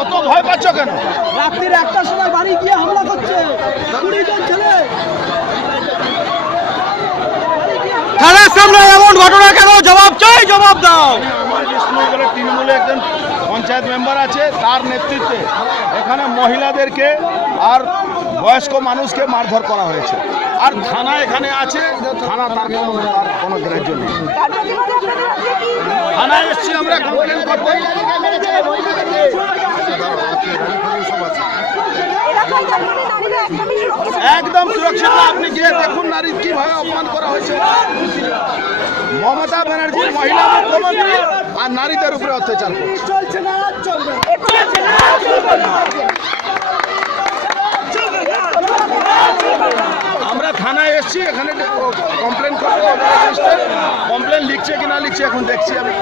অত ভয় পাচ্ছ কেন রাত্রির একটার সময় বাড়ি গিয়ে হামলা করছে কুড়ি জন ছেলে থানার সামনে এমন ঘটনা কেন? জবাব চাই, জবাব দাও। আমার তৃণমূলে একজন পঞ্চায়েত মেম্বার আছে, তার নেতৃত্বে এখানে মহিলাদেরকে আর বয়স্ক মানুষকে মারধর করা হয়েছে। আর থানা এখানে আছে, থানা তার কোনো গ্রাহ্য নেই। থানায় এসছি আমরা কমপ্লেন করতে। একদম সুরক্ষিত, আপনি গিয়ে দেখুন নারী কীভাবে অপমান করা হয়েছে। মমতা ব্যানার্জি মহিলা মুখ্যমন্ত্রী। আর নারীদের উপরে অত্যাচার চলছে না আর চলবে না। আমরা থানায় এসেছি এখানে কমপ্লেন করব কমপ্লেন লিখছে কি না লিখছে এখন দেখছি আমি